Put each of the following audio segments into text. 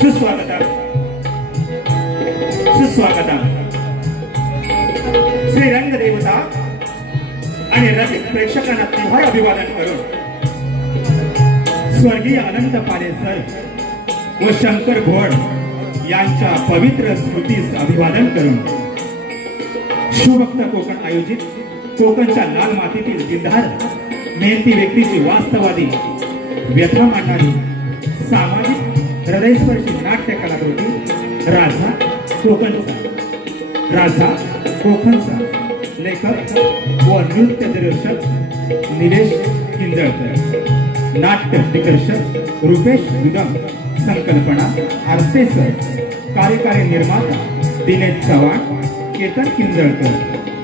सुस्वागतम सुस्वागतम श्री रंग देवता आणि रसिक प्रेक्षकांना तिहार अभिवादन करून स्वर्गीय अनंत पालेसर व शंकर घोड यांच्या पवित्र स्मृतीस अभिवादन करून शिवभक्त कोकण आयोजित कोकणच्या लाल मातीतील दिलदार मेहनती व्यक्तीची वास्तववादी व्यथा मांडणारी सामाजिक हृदयस्पर्शी नाट्य कलाकृती राजा कोकणचा लेखक व नृत्य दिग्दर्शक निलेश किंजळकर, नाट्य दिग्दर्शक रुपेश दुदम, संकल्पना आरसेसर, कार्यकारी निर्माता दिनेश चव्हाण, केतन किंजळकर,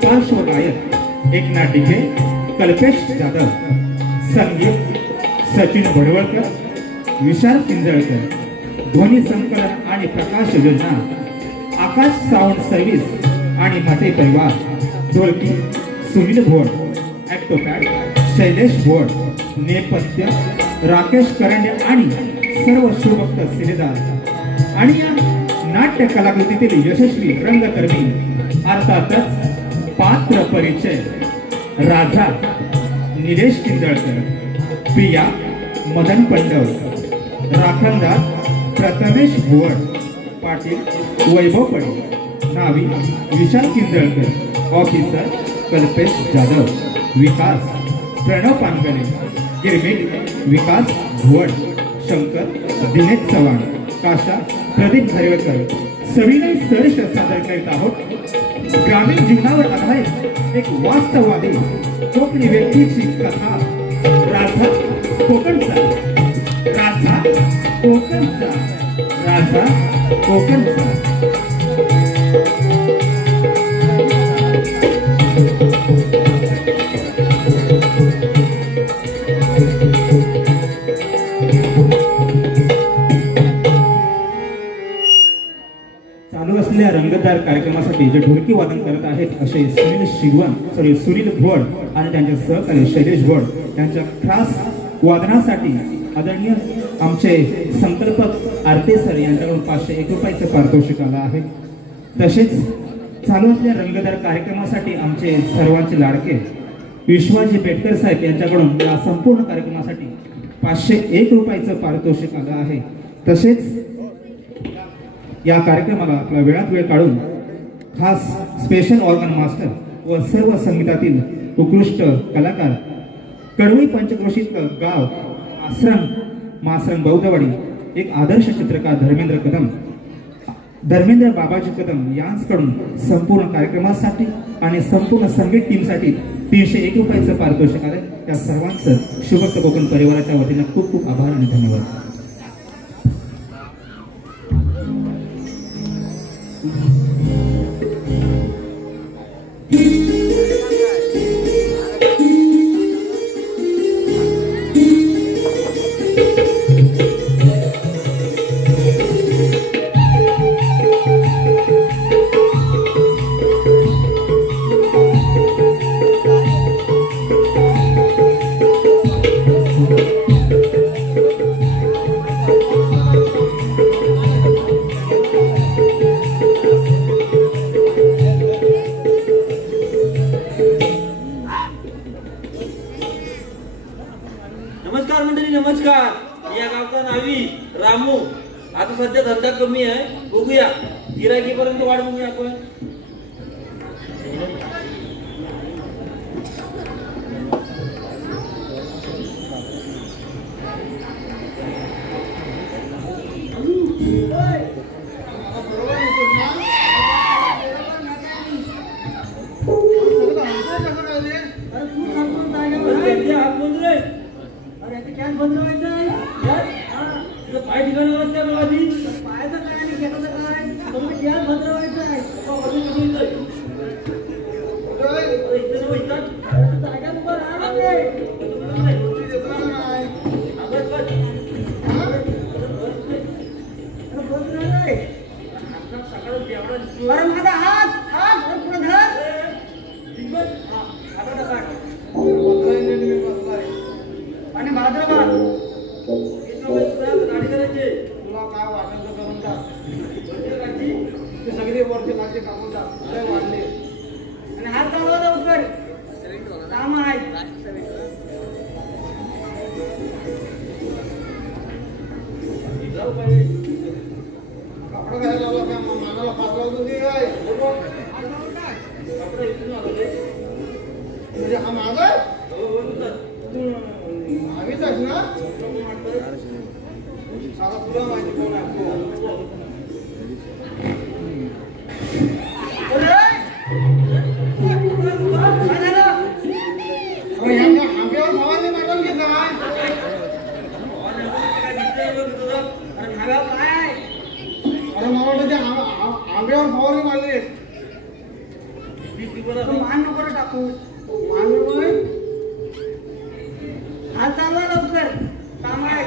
पार्श्वगायक एकनाथ डिके, कल्पेश जाधव, संगीत सचिन भडवळकर, विशाल किंजळकर, ध्वनी संकलन आणि प्रकाश योजना आकाश साऊंड सर्व्हिस आणि मते परिवार, ढोलकी सुनील भोड, ॲक्टोपॅड शैलेश भोड, नेपथ्य राकेश करंडे आणि सर्व शिवभक्त सिनेदार आणि या नाट्य कलाकृतीतील यशस्वी रंगकर्मी अर्थातच पात्र परिचय राजा निलेश किंजळकर, पिया मदन पंडव, राखणदार प्रथमेश भुवड, पाटील वैभव पडे, नावी विशाल किंजळकर, ऑफिसर कल्पेश जाधव, विकास प्रणव पानगणे, गिरमिट विकास भुवड, शंकर दिनेश चव्हाण, काशा प्रदीप घरेकर, सविनय सहर्ष सादर करीत आहोत ग्रामीण जीवनावर आधारित एक वास्तववादी कोकणी व्यक्तीची कथा राजा कोकणचा, राजा कोकणचा, राजा कोकणचा। चालू असलेल्या रंगतदार कार्यक्रमासाठी जे ढोलकी वादन करत आहेत असे सुनील भोड आणि त्यांचे सहकारी शैलेश भोड यांच्या खास वादनासाठी आदरणीय आमचे संकल्पक आरतेसर यांच्याकडून 501 रुपयाचे पारितोषिक आलं आहे। तसेच चालू असलेल्या रंगतदार कार्यक्रमासाठी आमचे सर्वांचे लाडके विश्वाजी पेटकर साहेब यांच्याकडून या संपूर्ण कार्यक्रमासाठी 501 रुपयाचं पारितोषिक आलं आहे। तसेच या कार्यक्रमाला आपला वेळात वेळ काढून खास स्पेशल ऑर्गन मास्टर व सर्व संगीतातील उत्कृष्ट कलाकार कडवळी पंचक्रोशीत गाव मासरंग बौद्धवाडी एक आदर्श चित्रकार धर्मेंद्र बाबाजी कदम यांच्याकडून संपूर्ण कार्यक्रमासाठी आणि संपूर्ण संगीत टीमसाठी 301 रुपयाचं पारितोषिक आले। त्या सर्वांचं शिवभक्त कोकण परिवाराच्या वतीने खूप खूप आभार आणि धन्यवाद। नमस्कार मंडळी, नमस्कार। या गावचा नावी रामू। आता सध्या धंदा कमी आहे, बघूया गिरायकीपर्यंत वाट बघूया आपण। पाय ठिकाणी वाटतं मला आधी पायाचं काय आणि केसाचं काय तुम्ही गॅस भद्रवायचं आहे जाग्यात उभं राहणार माझा हात आणि भाद्रपद जाऊ काय कपडा घ्यायला लावला का मानाला पाच लावून दे काय कपडा इथून आलो म्हणजे हा माझा आम्हीच आहे ना सांगा तुला माहिती कोण आहे आंब्यावर भावाने मॅडम घेता अरे मला वाटतं ते आंब्यावर फवारणी मारली मान नको टाकू मान नको हा चालवा लवकर काम आहे.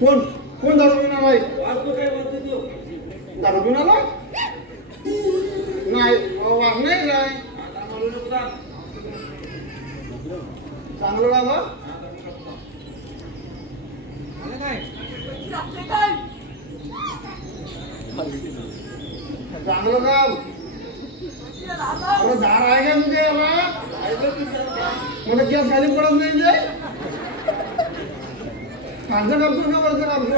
कोण कोण दारू पिऊन आलाय काय बोलतो तू दारू पिऊन आला नाही वास नाही काय चांगलं बाबा चांगलं काम दार आहे का म्हणजे याला मला गॅस खाली पडत नाही जे खालचं कापतो का वरचं कापतो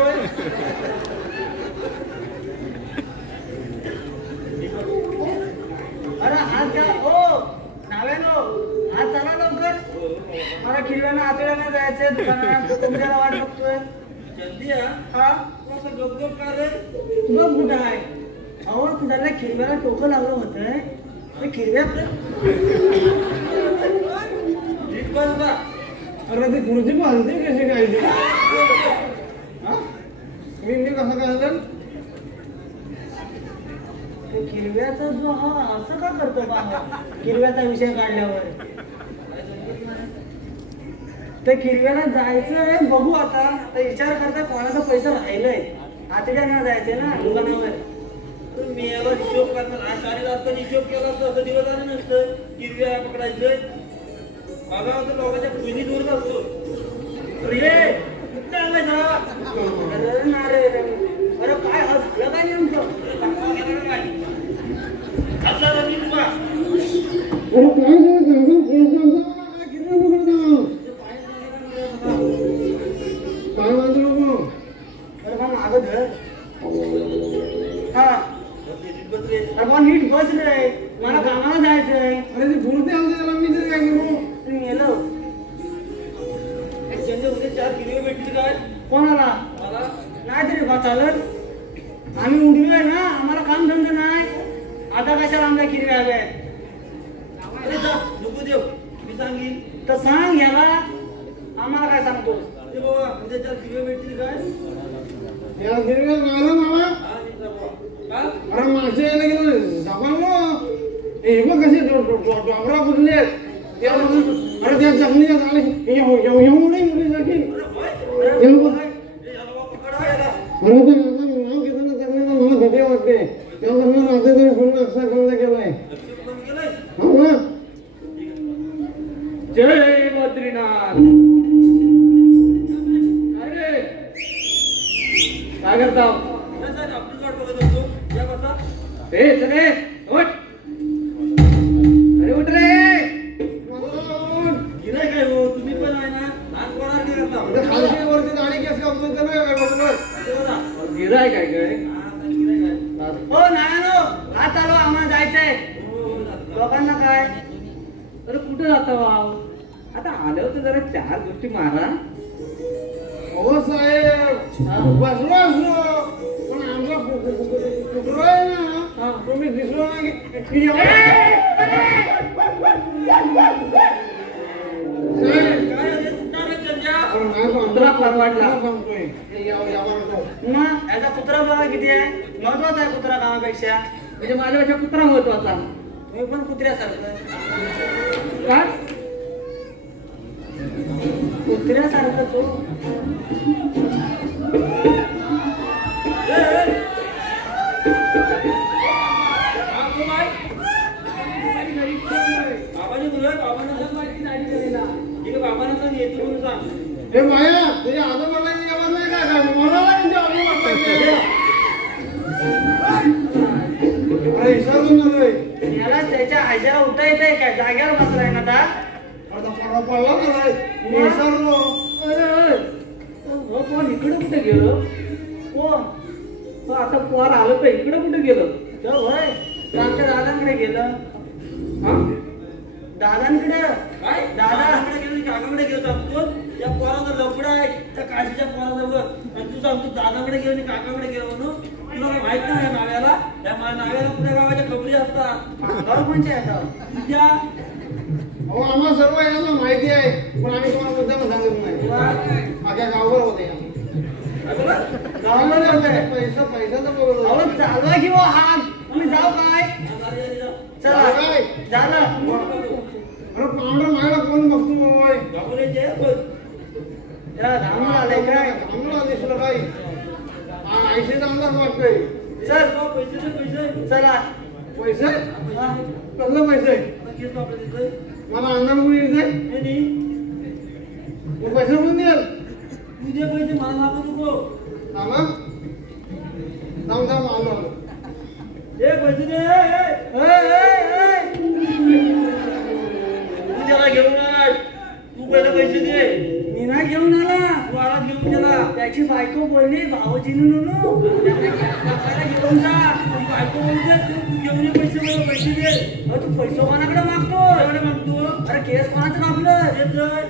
अरे हात द्या ओ नाव्यानो हात चला लवकर मला किल्ल्यानं आतड्यानं जायचंय दुकानात तुमच्याला वाट बघतोय जल्दी या हा कसं गपगप का रे तुला कुठं आहे अहो तुझ्याला किल्ल्याला टोकं लागलं होतंय ते किल्ल्यात नीट बस बा अरे ते गुरुजी बांधते कशी काय ते मी कसं काय झालं किल्व्याचा जो हा असं का करतो बा किल्व्याचा विषय काढल्यावर ते किल्व्याला जायचं बघू आता तर विचार करता कोणाचा पैसा राहिलाय आतड्यानं जायचंय ना दुकानावर मी यावर हिशोब करणार आज शाळेत असताना हिशोब केला असता असं दिवस आलं नसतं हिरव्या पकडायचंय बघा तर लोकांच्या बहिणी दूर असतो अरे कुठं आणलाय जरा अरे ना रे अरे काय हा झालं काय नेमकं असं रमी तुला काय म्हणतो नको अरे बा मागं धर हा बस रे अरे बा नीट बस रे मला कामाला जायचंय अरे ते गुरुते आमचे त्याला मी तरी काय करू तुम्ही गेलो त्यांच्या उद्या 4 किलो भेटतील काय कोणाला मला नाही तरी बा चालत आम्ही उडलोय ना आम्हाला काम धंदा नाही आता कशाला आमच्या किरव्या हव्या अरे जा नको देव मी सांगीन तर सांग याला आम्हाला काय सांगतो अरे बाबा उद्या 4 किलो भेटतील काय या गिरगाव गावला मामा हा नीट जा बाबा का अरे मागच्या यायला गेलो जापानलो हे बघ कसे डोबरा बुजले अरे त्या जखमीला झाले एवढे मुली जातील अरे याला बाबा पकडा याला अरे ते नाव घेताना जखमीला मला भीती वाटते तेव्हा मी रात्री तरी फोन असा बंद केलाय हिशोब कमी केलाय हो ना जय बद्रीनाथ अरे काय करता त्यासाठी आपण वाट बघत असतो या बसा ए चले उठ अरे उठ रे गिराय काय हो तुम्ही पण आहे ना लहान कोणा नाही करता खालची वरती दाढी केस कापतो तर काय बघतो अरे बघा गिराय काय काय हा आता गिराय काय हो नानो रात आलो आम्हाला जायचंय हो जातो लोकांना काय अरे कुठे जाता वाव आता आल्यावर तर जरा 4 गोष्टी मारा हो साहेब बसलो असलो पण आमचा कुठलो आहे ना तुम्ही दिसलो ना की काय रे कुठं रे चंद्या कुत्रा परवाडला सांगतोय मग याचा कुत्रा बघा किती आहे महत्वाचा आहे कुत्रा कामापेक्षा म्हणजे माझ्यापेक्षा कुत्रा महत्वाचा मी पण कुत्र्यासारखं काय कुत्र्यासारखं तो बाबाने बोलूया बाबांना सांग माहिती नाही करायला ठीक आहे बाबांना सांग येतो म्हणून सांग हे माया तुझ्या आजोबाला जेवण नाही काय मला तुमच्या अरे विसरून नव्हे याला त्याच्या आईला उठा येतंय काय जाग्यावर बसलाय ना आता आता परवा पडला ना मी विसरलो हो इकडे कुठे गेलो कोण तो आता पोर आलं तर इकडे कुठे गेलो तर होय आमच्या दादांकडे गेलं दादांकडे काय दादाकडे गेलो काकाकडे गेलो सांगतो त्या पोराचा लफडा आहे त्या काशीच्या पोराजवळ आणि तू सांगतो दादाकडे गेलो आणि काकाकडे गेलो म्हणून तुला माहित नाही या नाव्याला त्या नाव्याला पुण्या गावाच्या खबरी असतात गाव पंचायत तुझ्या अहो आम्हाला सर्व यांना माहिती आहे पण आम्ही तुम्हाला मुद्दाम सांगत नाही माझ्या गावावर होते गावामध्ये पैसा पैशाचं बरोबर अहो चालवा की हात तुम्ही जाऊ काय चला झालं अरे पांढरा मायला कोण बघतो होय रामून आलंय काय आम्हाला दिसलं काय ऐंशीचा अंदाज वाटतोय चल पैसे चला पैसे कसलं पैसे मला अंदाज कोणी येते पैसे कोण द्याल तुझे पैसे मला लागू नको थांबा थांब थांब आलो ए पैसे दे तू त्याला घेऊन आला तू पहिले पैसे दे मी नाही घेऊन आला तू आला घेऊन गेला त्याची बायको बोलली भावजीने घेऊन जा बायको बोलते तू घेऊन ये पैसे मला पैसे दे तू पैसे कोणाकडे मागतो एवढे मागतो अरे केस कोणाचं कापलं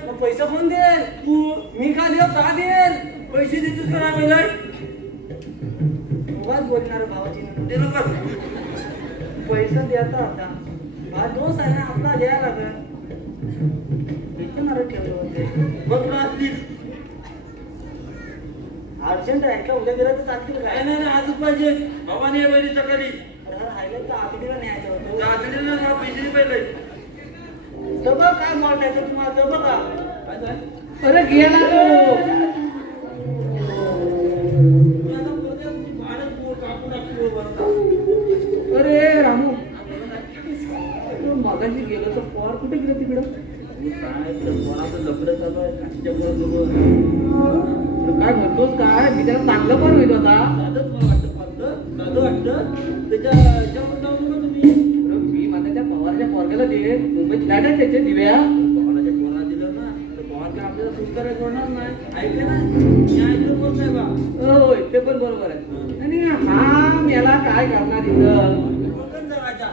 मग पैसे कोण देईल तू मी का देऊ का देईल पैसे देतोस का नाही पहिला उगाच बोलणार भावाजीने दे लवकर पैसे देता आता हा दोस्त आहे ना आपला द्यायला लागेल इथे मला ठेवले होते बघ तुला असतील अर्जंट आहे का उद्या दिला तर चालतील काय नाही नाही आजच पाहिजे भवानी आहे पहिली सकाळी अरे हायला तर आखरीला न्यायचं होतं रात्रीला मला पैसे दे पहिले डबा काय बोलतायचं तुम्हाला डबा का काय झालं? अरे गेला तो मी आता परत भाडं कापून टाकतो वरता. अरे रामू मगाशी गेलो तर पोर कुठे गेलं तिकडं काय ते कोणाचं लफडं चालू आहे काशीच्या पोराजवळ. काय म्हणतोस काय मी त्याला चांगलं पण होईल होता साधंच मला वाटतं त्याच्यावर जाऊ नका तुम्ही मी माझ्या त्या पवारच्या पोरग्याला दिले मुंबईत फ्लॅट आहे त्याचे दिव्या पवाराच्या पोराला दिलं ना तर पवार काय आपल्याला सुस्काराय सोडणार नाही ऐकले ना मी ऐकलं बोल नाही बा होय ते पण बरोबर आहे आणि हा याला काय करणार इथं कोकण जा राजा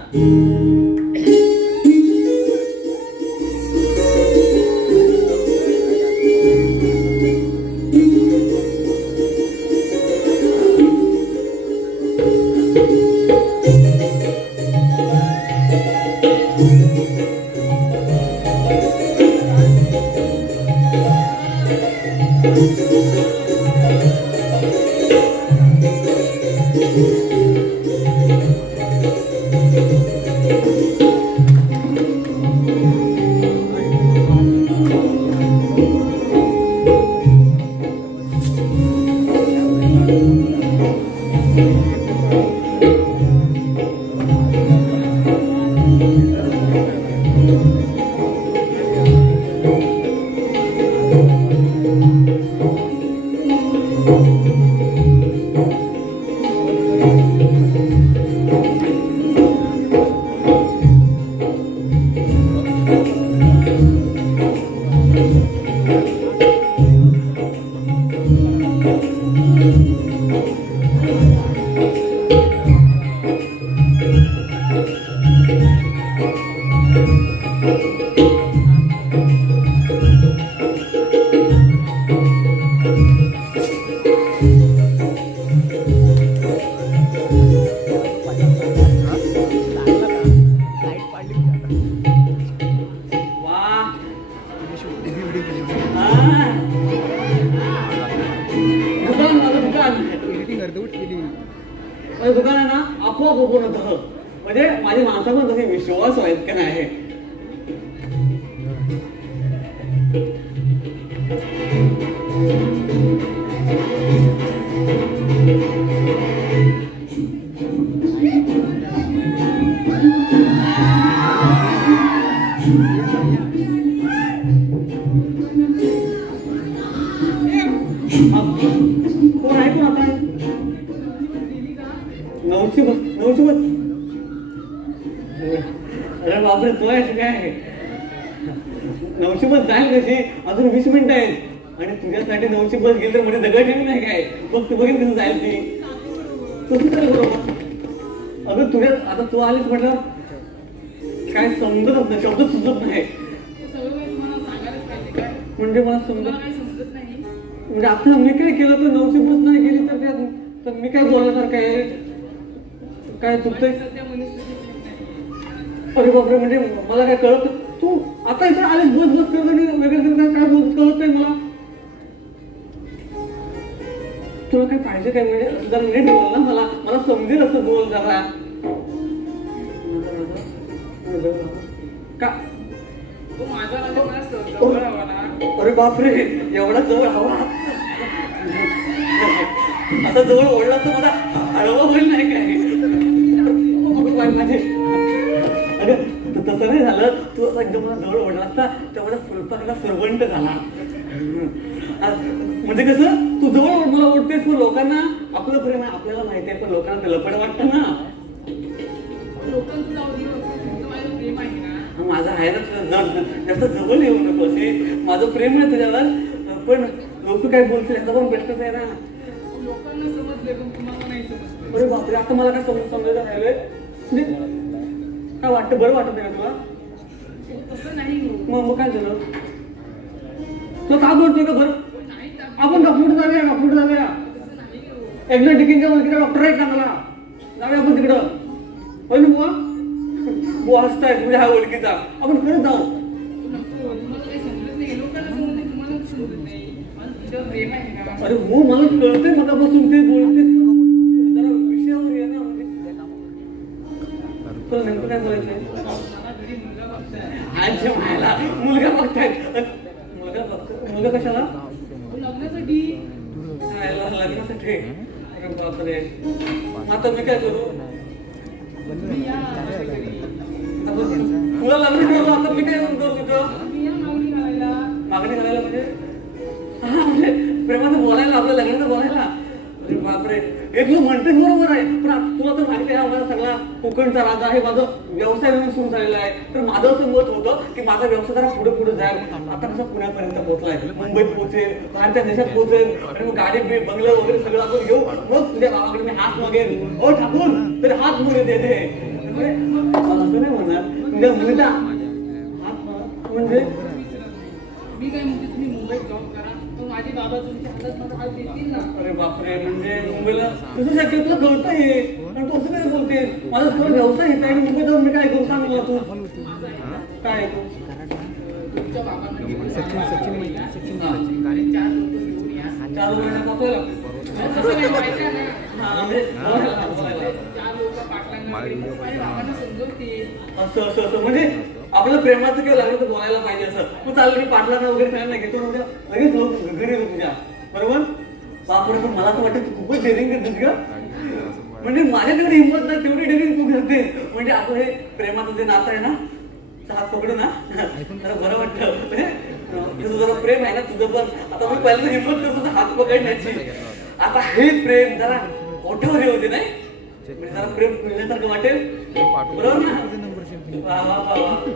दुकान आहे ना आपोआप ओपन होतं म्हणजे माझी माणसं पण तसे विश्वास आहेत का नाही कोण आहे कोण आता नऊशे अरे बापरे तो आहे काय 900 पण जाईल कशी अजून 20 मिनिटं आहेत आणि तुझ्यासाठी 9ची बस गेली तर म्हणजे दगड ठेवून नाही काय फक्त बघेन कसं जाईल ती तसं तर बरोबर अगं तुझ्या आता तू आलीस म्हटलं काय समजतच नाही शब्द सुचत नाही म्हणजे मला समजत नाही म्हणजे आता मी काय केलं तर 9ची बस नाही गेली तर मी काय बोलण्यासारखं आहे काय चुकतंय अरे बापरे म्हणजे मला काय कळत तू आता इथे आलीस बस बस करत आणि वेगळं काय बोलत कळत नाही मला तुला काय पाहिजे काय म्हणजे जरा नीट बोल ना मला समजेल असं बोल जरा का अरे बापरे एवढा जवळ हवा आता जवळ ओढला तर मला हळवा होईल नाही काय माझे अगं तसं नाही झालं तू असं एकदम मला जवळ ओढला असता तेवढा स्वयंपाकाला सरवंट झाला म्हणजे कसं तू जवळ मला ओढतेस पण लोकांना आपलं प्रेम आहे आपल्याला माहिती आहे पण लोकांना लपड वाटतं ना माझं आहे ना जास्त जवळ येऊ नको असे माझं प्रेम आहे तुझ्यावर पण लोक काय बोलतील याचा पण प्रश्नच आहे ना लोकांना समजले पण तुम्हाला नाही समजलं अरे बापरे आता मला काय समजायचं राहिलंय म्हणजे काय वाटतं बरं वाटत नाही तुला तसं नाही मग काय झालं तुला का बोलतोय का बरं आपण पुढे जाऊया एकदा टिकिंगच्या वरती डॉक्टर आहे चांगला जाऊया आपण तिकडं होय ना बुवा बुवा हसताय म्हणजे हा ओळखीचा आपण खरंच जाऊ अरे हो मला कळतंय मगापासून ते बोलते जरा विषयावर ये ना म्हणजे तुला नेमकं काय बोलायचंय आजच्या मायाला मुलगा बघतायत मुलगा कशाला लग्नासाठी अरे बापरे आता मी काय करू तुला लग्न ठरवलं आता मी काय करू तिथं मागणी घालायला म्हणजे हा म्हणजे प्रेमाचं बोलायला आपल्या लग्नाचं बोलायला अरे बापरे एक तू म्हणतेस बरोबर आहे पण तुला तर माहिती आहे माझा सगळा कोकणचा राजा आहे माझा व्यवसाय म्हणून सुरू झालेला आहे तर माझं असं मत होतं की माझा व्यवसाय जरा पुढे जाईल आता कसं पुण्यापर्यंत पोहोचलाय मुंबईत पोहोचेल बाहेरच्या देशात पोहोचेल आणि मग गाडी बंगलं वगैरे सगळं आपण घेऊ मग तुझ्या गावाकडे मी हात मागेन ओ ठाकूर तरी हात मुली देते असं नाही म्हणणार तुझ्या मुलीचा हात म्हणजे मी काय म्हणते तुम्ही मुंबईत जॉब करा तर माझे बाबा तुमच्या हातात माझा हात देतील ना अरे बापरे म्हणजे मुंबईला कसं शक्य तुला कळतंय आणि तू असं काय बोलते माझा थोडा व्यवसाय येत आहे आणि मुंबईत जाऊन मी काय करू सांग मला तू काय तू तुमच्या बाबांना चार महिन्यात पोहोचवायला असं म्हणजे आपलं प्रेमाचं किंवा लागलं तर बोलायला पाहिजे असं तू चाललं की पाटलांना वगैरे सांगायला नाही घेतो म्हणजे लगेच लोक घरी येतो तुझ्या बरोबर बापरे पण मला तर वाटतं तू खूपच डेअरिंग करतेस का म्हणजे माझ्याकडे हिंमत नाही तेवढी डेअरिंग तू करते म्हणजे आपलं हे प्रेमाचं जे नातं आहे ना हात पकडू ना जरा बरं वाटतं तुझं जरा प्रेम आहे ना तुझं पण आता मी पहिल्यांदा हिंमत करतो हात पकडण्याची आता हे प्रेम जरा मोठेवर होते नाही म्हणजे जरा प्रेम मिळण्यासारखं वाटेल बरोबर ना वा वा वा वा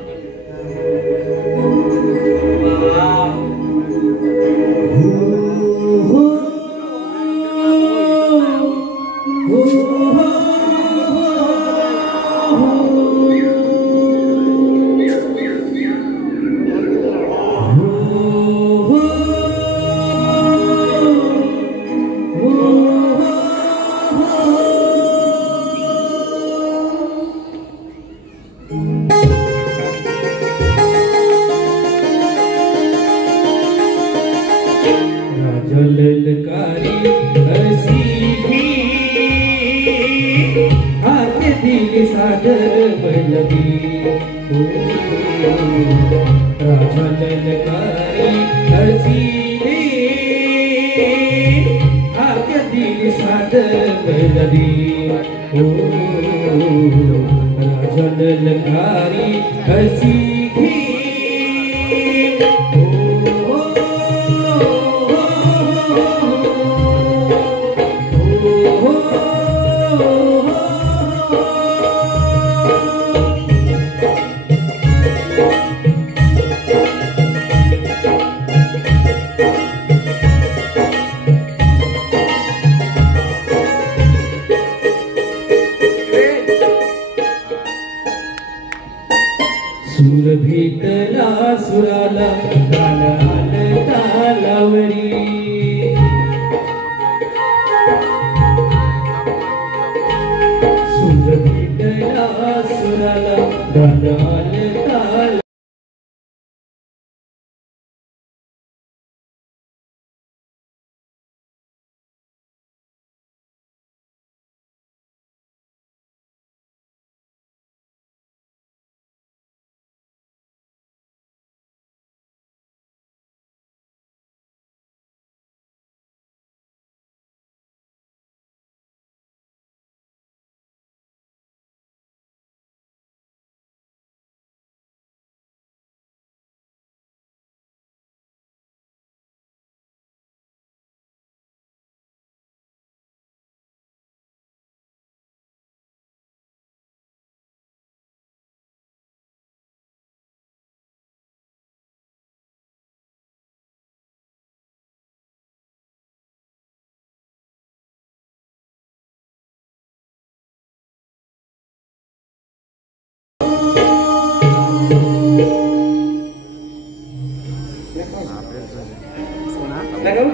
दाखव.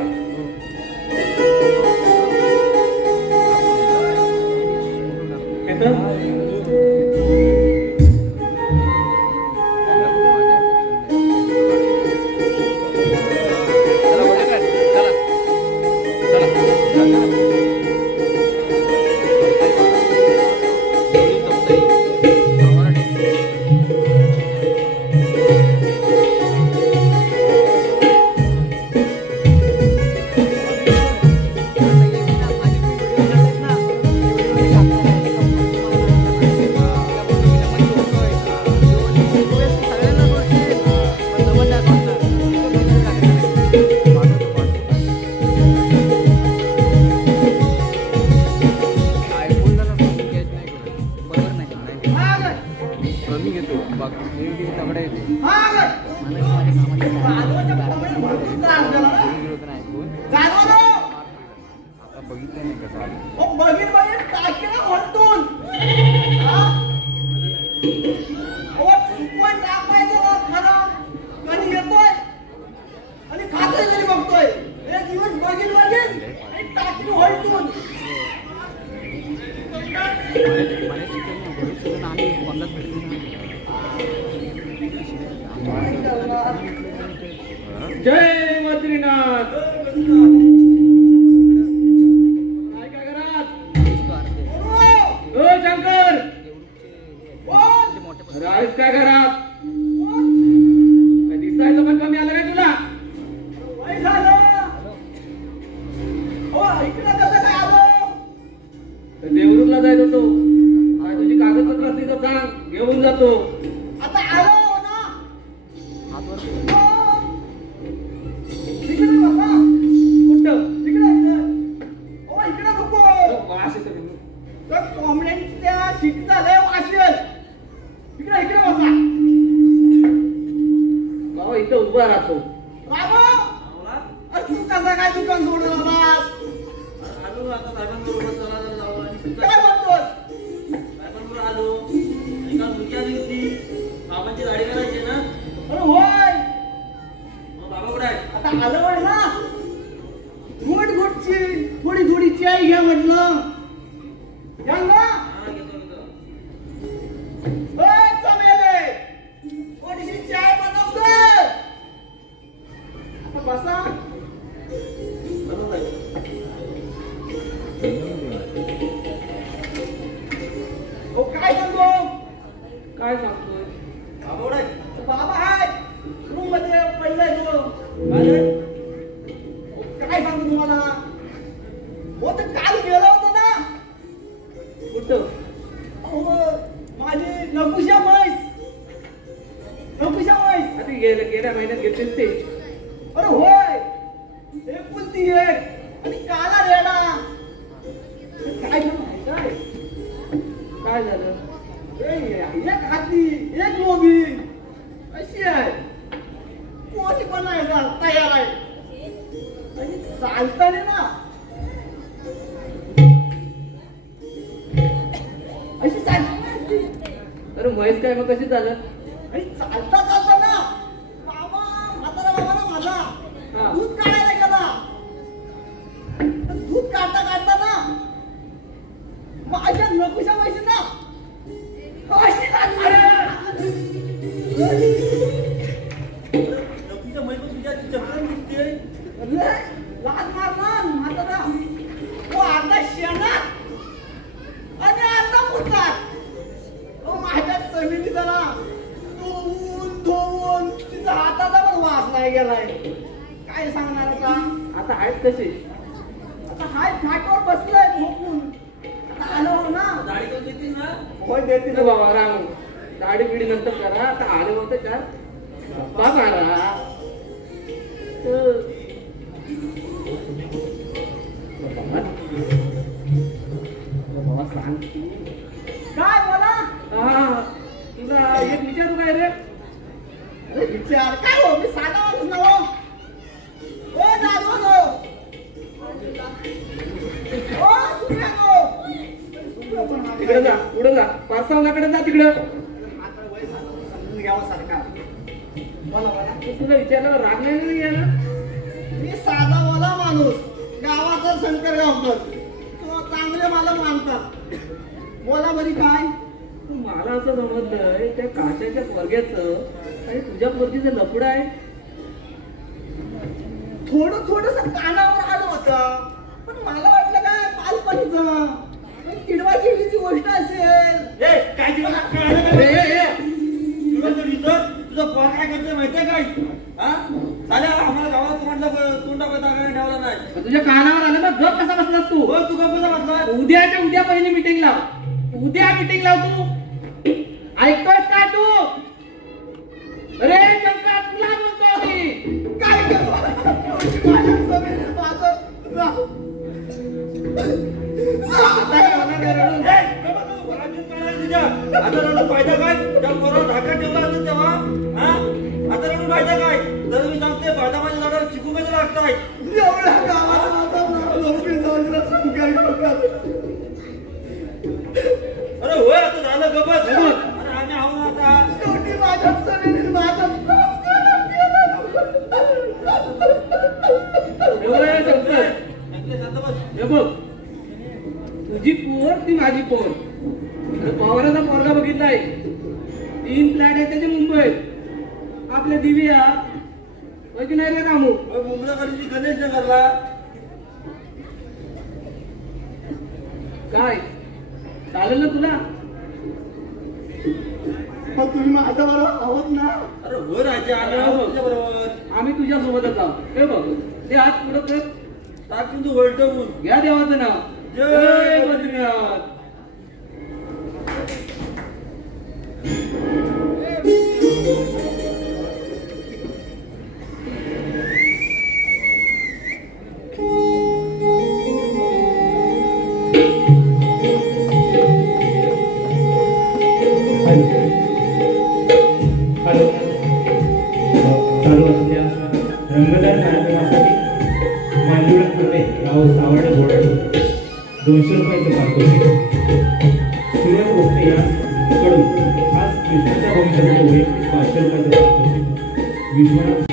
येतं? जय बद्रीनाथ. काय घरात? ओ शंकर, राईस काय घरात? दिसायचं पण कमी आलं काय तुला? देवरूरला जायच होतो. काय तुझी कागदपत्र असली तर सांग, घेऊन जातो. आता आलो ना. इथं उभा राहतो. तू कसा काय दुकान सोडून आलास? आलो आता साहेबांबरोबर चला जाऊ आणि काय म्हणतोस? साहेबांबरोबर आलो आणि काल दुसऱ्या दिवशी बाबांची दाढी करायची ना. अरे होय, मग बाबा कुठे आहे? आता आलो आहे ना. घुटची थोडी थोडी चाय घ्या म्हटलं. या ना. हा घेतो घेतो. ओय चमेले, थोडीशी चाय बनव गं. आता बसा. बरोबर आहे. हो काय सांगतो? काय सांगतोय? बाबा कुठे आहे? बाबा आहे रूम मध्ये पहिला येतो. काय रे? काय सांगतो तुम्हाला? हो तर काल गेला होता ना. कुठं? अहो, माझी नकुशा म्हैस. आधी गेल्या महिन्यात घेतलीस ते. अरे होय, एकुलती एक आणि काला रेडा. काय झालं काय? काय झालं? एक हाती एक लोबी अशी आहे. कोणी पण नाही तयार आहे. आणि चालताना ना अशी चालती. अरे म्हैस काय मग कशी झालं? आणि चालता चालताना बाबा म्हातारा बाबा ना माझा हा. दूध काढायला गेला. दूध काढता काढता ना माझ्या नकुशा माहिती ना अशी नक्कीच्या मैत्री तुझ्या चक्र दिसते. लहान मारला म्हातारा. तो अर्धा शेणात आणि अर्धा मुतात. तो माझ्या जमिनी जरा धुवून तिचा हाताचा पण वास नाही गेलाय. काय सांगणार आता? आता आहेत कसे? आता हाय फाटवर बसलाय झोपून. आता आलो ना. दाढी करून देतील ना. होय देतील तिथं बाबा राम दाढी पिढी नंतर करा. आता आले होते का बाबा बाबा सांग. काय बोला? हा तुला एक विचारू काय रे? अरे विचार काय हो, मी साधा माणूस ना हो. ओ दादो नो. ओ सुप्रिया नो. तिकडे जा, पुढे जा, पारसावनाकडे जा तिकडं. आता वय झालं, समजून घ्यावं सारखा. बोला बोला. तुला विचारल्यावर राग नाही यायला? मी साधा माणूस गावाचा शंकर गावकर तो चांगले मला मानतात. बोला बरी काय. मला असं समजलंय त्या काशाच्या पोरग्याचं आणि तुझ्या पोरगीचं लफडं आहे. थोडस कानावर आलं होतं पण मला वाटलं काय बालपणीचं चिडवा चिडवीची गोष्ट असेल. ए काय तुला कळलं का? ए तुझं पोर काय करतोय माहितीये काय? हा साल्या आम्हाला गावात म्हटलं तोंडाकडे दाखवायला ठेवला नाही. तुझ्या कानावर आलं ना गप कसा बसलास तू. हो तू गप्प कसा बसला? उद्याच्या उद्या पहिली मीटिंग लाव. उद्या मीटिंग लाव तू. ऐकतोयस काय तू? अरे शंकर तुला बोलतो मी. काय करू? माझ्या जमिनीत माझं आता काय होणार नाही रडून. ए, गप्प तू, घरातून कळालं तुझ्या. आता रडून फायदा काय? त्या पोरावर धाका ठेवला असेल तेव्हा. हा? आता रडून फायदा काय? जर मी सांगते फायदा माझ्या झाडावर चिकू कधी लागताय. एवढ्या गावात माझा नाव लोपी जाऊन शंकर गावकर. अरे होय आता झालं गप्प बस. अरे आम्ही आहो ना आता. शेवटी माझ्या जमिनीत माझं एवढं शंकर त्यांचे शांत बस. हे बघ तुझी पोर ती माझी पोर. पवाराचा पोरगा बघितलाय. 3 फ्लॅट आहेत त्याचे मुंबईत. आपल्या दिव्या की नाही रे रामू. मुंबईला कधी गणेश नगरला. काय चालेल ना तुला. तुम्ही माझ्या बरोबर आहोत ना. अरे होय राजा आलो तुझ्या बरोबर. आम्ही तुझ्या सोबतच आहोत. हे बघ ते हात पुढं कर. टाकून तू वळटवून. घ्या देवाचं नाव. जय बद्रीनाथ. हॅलो चालू असलेल्या रंगदार कार्यक्रमासाठी मांडुळ्यामध्ये गाव सावर्डे बोर्ड 200 रुपयाचं पारितोषिक. सुरेश गोपते यांकडून खास कृष्णाच्या भूमिकेसाठी वैयक्तिक 500 रुपयाचं पारितोषिक. विश्वनाथ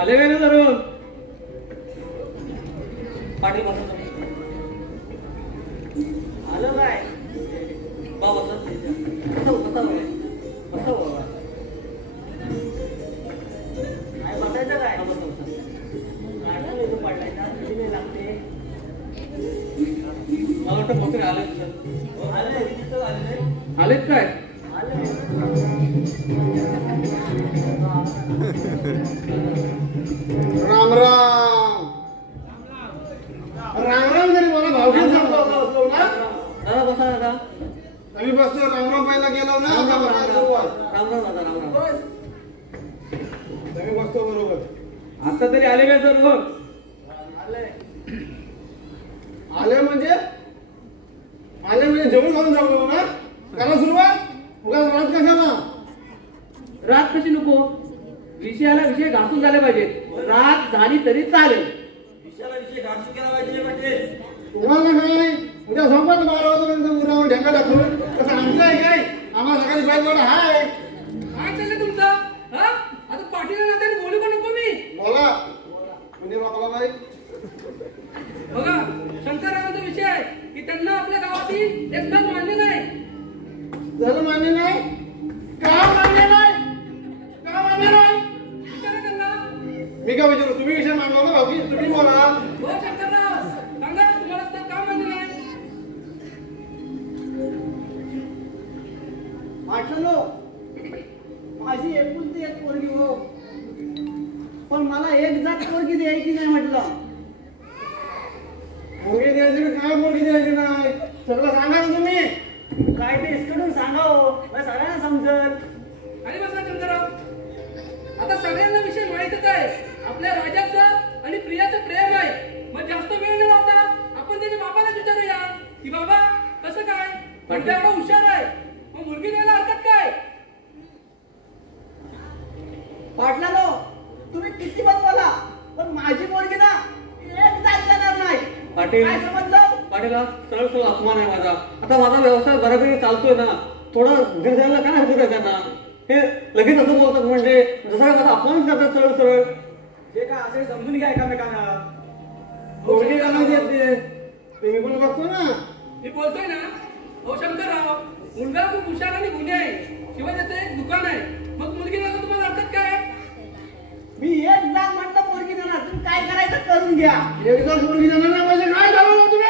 आले काय ना सर्व पाटील बसा. आलं काय बाबा काय बसायचं काय पडलायचा नाही लागते. मला वाटतं बहुतेक आलेत काय. राम राम राम राम. जरी मला भावकीत सांगतो असलो ना दादा बसा दादा. आम्ही बसतो रामराम पहिला गेलो ना राम राम आता दादा. बरोबर. राम राम दादा. राम राम. आम्ही बसतो बरोबर. आता तरी आले काय सर्व. आले म्हणजे जेवण घालून जाऊ ना. करा सुरुवात. उगाच रात कशाला. रात कशी नको. विषयाला विषय घासून झाले पाहिजेत. रात झाली तरी चालेल. विषयाला विषय घासून केला पाहिजे पाटील. तुम्हाला काय उद्या संपर्क 12 वाजेपर्यंत उन्हावर ढेंगा दाखवून कसं आमचं आहे काय. आम्हाला सकाळी बायकोड हाय. काय चाललंय तुमचं. हा आता पाटील नात्याने बोलू का नको मी. बोला म्हणजे बापाला नाही. बघा शंकररावांचा विषय आहे की त्यांना आपल्या गावातील एक जण मान्य नाही. झालं मान्य नाही. का मान्य नाही. का मान्य नाही. विचारा त्यांना. मी काय विचारू. तुम्ही विषय मांडला ना भाऊकी. तुम्ही बोला. हो शंकरराव सांगा तुम्हाला तर का मान्य नाही. आठवलो माझी एकुलती एक पोरगी हो. पण मला एक जात पोरगी द्यायची नाही म्हटलं. पोरगी द्यायची ना काय पोरगी द्यायची नाही सगळं सांगा ना तुम्ही. काय ते इसकडून सांगा हो. सगळ्यांना समजल. आणि बसा शंकरराव. आता सगळ्यांना विषय माहितच आहे. आपल्या राजाचं आणि प्रियाचं प्रेम आहे. मग जास्त वेळ न लावता आपण त्याच्या बाबालाच विचारूया की बाबा कसं काय. पण एवढा हुशार आहे मग मुलगी द्यायला हरकत काय. पाटलानो तुम्ही किती पण बोला पण माझी पोरगी ना एक जात देणार नाही. पाटील. काय समजलं. पाटील हा सरळ सरळ अपमान आहे माझा. आता माझा व्यवसाय बऱ्यापैकी चालतोय ना, थोडा धीर द्यायला काय हरकत आहे त्यांना? हे लगेच असं बोलतात म्हणजे जसं काय माझा अपमानच करतात सरळ सरळ. हे काय असे समजून घ्या एकामेकांना. पोरगी का नाही देत ते? तुम्ही पण बघतो ना. मी बोलतोय ना, हो शंकरराव, मुलगा खूप हुशार आणि गुन्हे आहे, शिवाय त्याचं एक दुकान आहे, मग मुलगी द्यायला तुम्हाला हरकत काय? मी एक जात म्हणलं पोरगी देणार, तुम्ही काय करायचं करून घ्या. एकदा पोरगी देणार नाही म्हणजे काय झालं तुम्ही?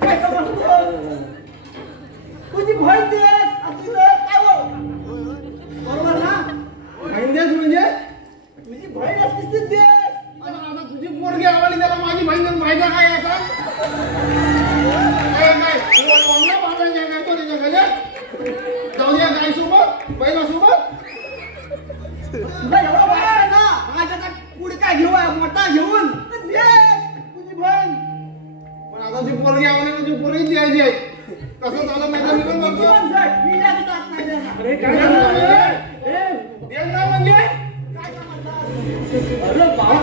काय समजतो? तुझी बहीण दे, तुझं काय हो? बरोबर ना? बहीण देत म्हणजे? तुझी बहीण असतीस ती दे. आता तुझी पोरगी आवडली त्याला माझी बहीण देऊन फायदा काय याचा? काय वांगला बांधायचं काय तो त्याच्या घरी? जाऊ द्या गायसोबत बहिणासोबत. तुला एवढा बळ आहे ना, माझ्या पुढका घेऊन मोठा घेऊन दे तुझी बहीण. पण आता ती पोरगी आवडली म्हणजे पोरगी द्यायची आहे. कसं झालं माहिती मी पण तुझी बघतो. पण जात, मी नाही जात नाही देणार. अरे काय झालं? देणार म्हणजे काय समजलं? अरे बाबा,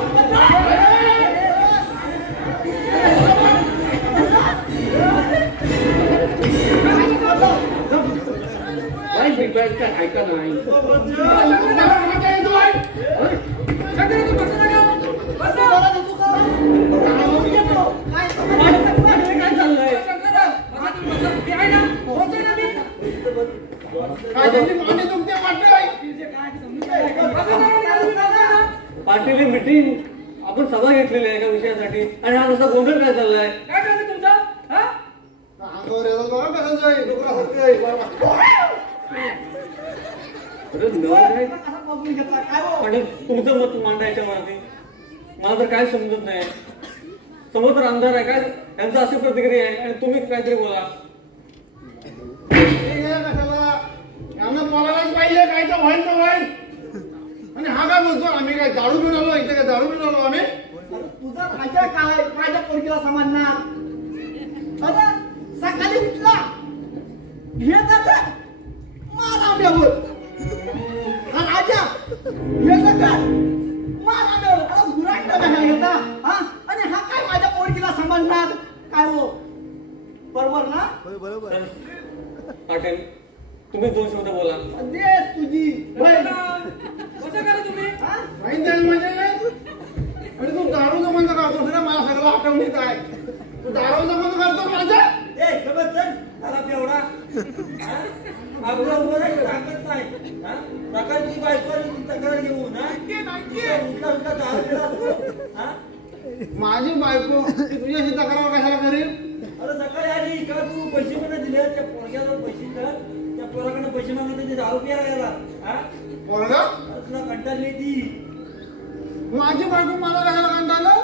काय बिघाड काय ऐका नाही. शंकरराव, तू बसा ना गं. बसा. काय समजलं? काय चाललंय? शंकरराव, बसा तुम्ही, बसा. मी आहे ना, बोलतोय ना मी. काय त्यांची मागणी तुमच्या वाटतं बसा ना. पाटील मीटिंग आपण सभा घेतलेली आहे एका विषयासाठी आणि हा नुसता गोंधळ काय चाललाय? काय चाललंय तुमचं? हा? अंगावर येतात बघा कसं जाईल डोकरा हलकं आहे बघा. अरे नाही. कसा बघून घेतला काय हो? पाटील तुमचं मत मांडायच्या वरती मला तर काय समजत नाही. समोर तर अंधार आहे, काय त्यांचं अशी प्रतिक्रिया आहे आणि तुम्ही काहीतरी बोला. हे गेलं कशाला? यांना बोलायलाच पाहिजे काय तर होईल तर होईल. आणि हा काय बोलतो आम्ही काय दारू घेऊन आलो इथे काय दारू घेऊन आलो आम्ही? तुझा खायचा काय माझ्या पोरगीला समजणार. अरे सकाळी उठला घेतात मार आंब्यावर हा राजा घेतात मार आंब्यावर. अरे गुरांडा काय घेता हा? आणि हा काय माझ्या पोरगीला समजणार काय हो? बरोबर ना? तर पाटील तुम्ही दोन शब्द बोला. दे तुझी बहीण. बसा का रे तुम्ही? हा? माहिती आहे म्हणजे काय? आणि तू दारूचं बंद करतोस ना मला सगळं आठवणीत आहे. तू दारूचं बंद करतो माझ्या? ए गबत चल मला पेवडा. हा? आपला उभं ताकद नाही. हा? सकाळची बायको तक्रार घेऊन हा? उठला उठला दारू पिला असतो. हा? माझी बायको ती तुझ्याशी तक्रार कशाला करील? अरे सकाळी आली का तू पैसे पण दिले त्या पोरग्याला पैसे तर त्या पोराकडे पैसे मागितले ते दारू प्यायला गेला. हा? पोरगा? अरे तुला कंटाळली ती. माझी बायको मला कशाला कंटाळलं?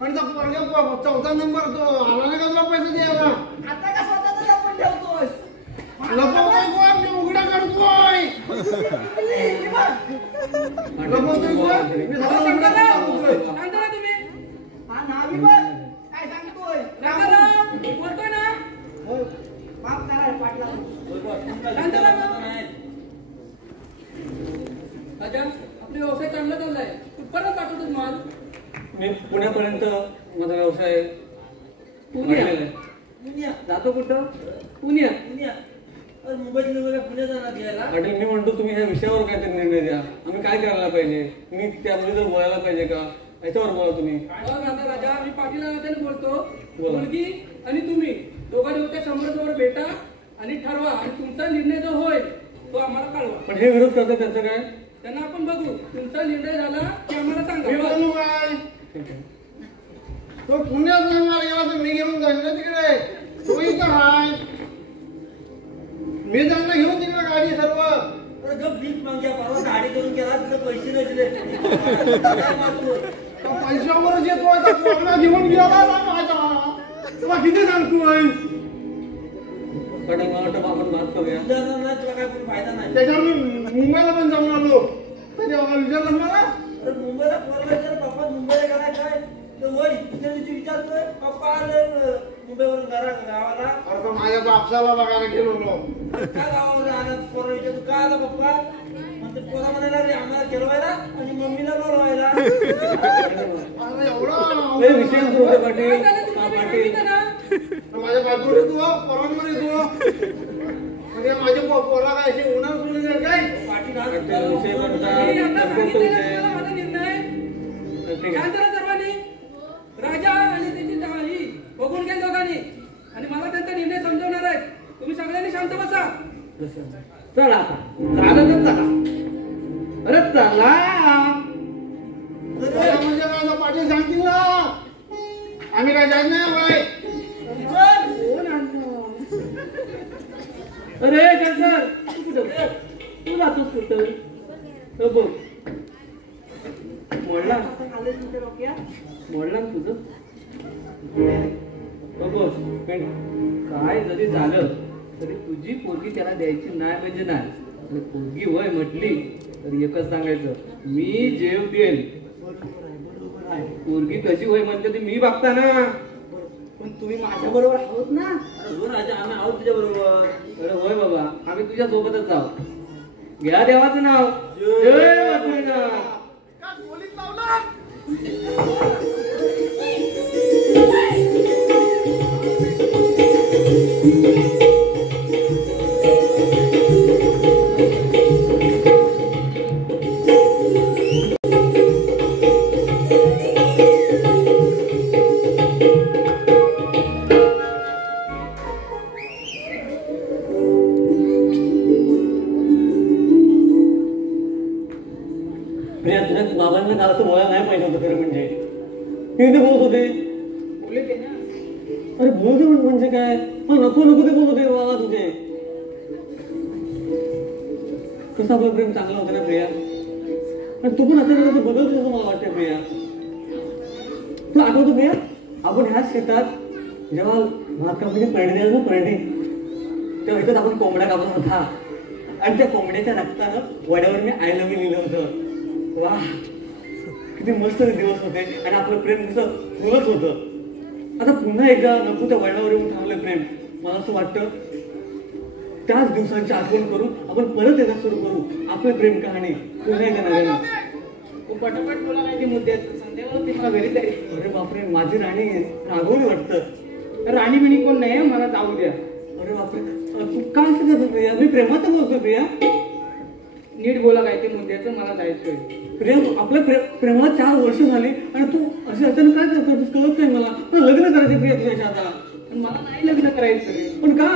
आणि त्या पोरग्या चौथा नंबर तो आला नाही का तुला पैसे द्यायला? आता का स्वतःच लपून ठेवतोस? लपवतोय कोण? मी उघडा करतोय. लपवतोय कोण? मी अहो, सगळं उघडा शंकरराव, करतोय. शांत राहा तुम्ही. हा नावी बघ काय सांगतोय? शंकरराव, बोलतोय ना. हो, माफ करा पाटला. शांत राहा. राजा, आपले व्यवसाय चांगला चाललाय, कुठपर्यंत पाठवतोस माल? मी पुण्यापर्यंत माझा व्यवसाय वाढलेला आहे. पुण्यात जातो कुठं? पुण्यात. पुण्यात. अरे मुंबईतले लोक पुण्यात जाणार घ्यायला. पाटील मी म्हणतो तुम्ही ह्या विषयावर काहीतरी निर्णय द्या. आम्ही काय करायला पाहिजे? मी त्या मुलीजवळ बोलायला पाहिजे का? याच्यावर बोला तुम्ही. बघ आता राजा, मी पाटीला नात्याने बोलतो. बोला. मुलगी आणि तुम्ही दोघांच्या समोरासमोर भेटा आणि ठरवा आणि तुमचा निर्णय जो होईल तो आम्हाला कळवा. पण हे विरोध करतात त्याचं काय? त्यांना आपण बघू. तुमचा निर्णय झाला की आम्हाला मी सांगा. बोलू काय? ठीक आहे. तो पुण्यात नंबर गेला तर मी घेऊन जाईन ना तिकडे. तो इथं हाय. मी त्यांना घेऊन तिकडे गाडी सर्व. अरे गप भीक मागच्या परवा गाडी करून गेला तिथं पैसे नाही दिले. काय मारतोय? त्या पैशावरच येतोय तर पोरगा घेऊन गेला ना माझा. तुला किती सांगतोय? पाटील मला वाटतं आपण बात करूया. जाणार नाही तुला काय करून फायदा नाही. त्याच्यावर मी मुंबईला पण जाऊन आलो. त्याच्यावर विचारलं मला. अरे मुंबईला पोरगा तर पप्पा मुंबईला गेलाय काय तर वय दुसऱ्या दिवशी विचारतोय पप्पा आले मुंबईवरून गावाला. अरे तो माझ्या बापसाला बघायला गेलो नो. काय गावामध्ये आला पोरं विचारतो काय आला पप्पा म्हणते पोरा म्हणायला रे आम्हाला खेळवायला आणि मम्मीला बोलवायला. एवढा विषय सुरू होते पाटील. काय झालं तुमच्या पाटील बेटा ना? माझ्या बाजूला तू पोरांमध्ये तू म्हणजे माझ्या पोरा काय अशी उन्हाळ सोडली काय पाटील आज विषय कोणता? मी आता कोणता सांगितलेलं विषय? तुम्हाला माझा निर्णय. ठीक आहे. शांत राहा सर्वांनी. राजा आणि त्याची जावई बघून घ्या दोघांनी आणि मला त्यांचा निर्णय समजवणार आहे. तुम्ही सगळ्यांनी शांत बसा. चला आता झालं तर चला. अरे चला. म्हणजे काय पाटील सांगतील ना आम्ही काय जात नाही बाय अरे शंकर तू कुठं तू जातोस कुठं बघ मोडला मोडला ना तुझं बघ काय जरी झालं तरी तुझी पोरगी त्याला द्यायची नाही म्हणजे नाही. आणि पोरगी होय म्हटली तर एकच सांगायचं मी जेव देईल. पोरगी कशी होय म्हणते ती मी बघता ना. पण तुम्ही माझ्या बरोबर आहोत ना. हो राजा आम्ही आहोत तुझ्या बरोबर. अरे होय बाबा आम्ही तुझ्या सोबतच जाऊ. घ्या देवाचं नाव जय वासुदेव. बाबांना घराचं बोलायला नाही पाहिजे होतं खरं म्हणजे. ते बोलत होते बोलले ते ना. अरे बोलते म्हणजे काय पण नको नको ते बोलत होते बाबा तुझे. कसं आपलं प्रेम चांगलं होतं ना प्रिया. आणि तू पण आता बदलतो असं मला वाटतं प्रिया. तू आठवतो प्रिया आपण ह्याच शेतात जेव्हा भात कापण्याची परडी द्यायला परडी तेव्हा इथं आपण कोंबड्या कापत होता आणि त्या कोंबड्याच्या रक्तानं वड्यावर मी आय लव्ह यू लिहिलं होतं. वा किती मस्त दिवस होते आणि आपलं प्रेम कसं फुलत होतं. आता पुन्हा एकदा नको त्या वळणावर येऊन थांबलं प्रेम. मला असं वाटतं त्याच दिवसांची आठवण करून आपण परत एकदा सुरू करू आपली प्रेम कहाणी पुन्हा एकदा नव्यानं. तू पटापट बोला काय ते मुद्द्याचं. संध्याकाळ ते मला घरी जाईल. अरे बापरे माझी राणी रागवली वाटतं. राणी बिणी कोण नाही मला जाऊ द्या. अरे बापरे तू काय असं करतो प्रिया. मी प्रेमाचं बोलतो प्रिया. नीट बोला काय ते मुद्द्याचं मला जायचंय. प्रेम आपल्या प्रेमाला 4 वर्ष झाली आणि तू असे अचानक काय करतोस कळत नाही मला. पण लग्न करायचं प्रिया तुझ्याच्या आता. पण मला नाही लग्न करायचं. पण का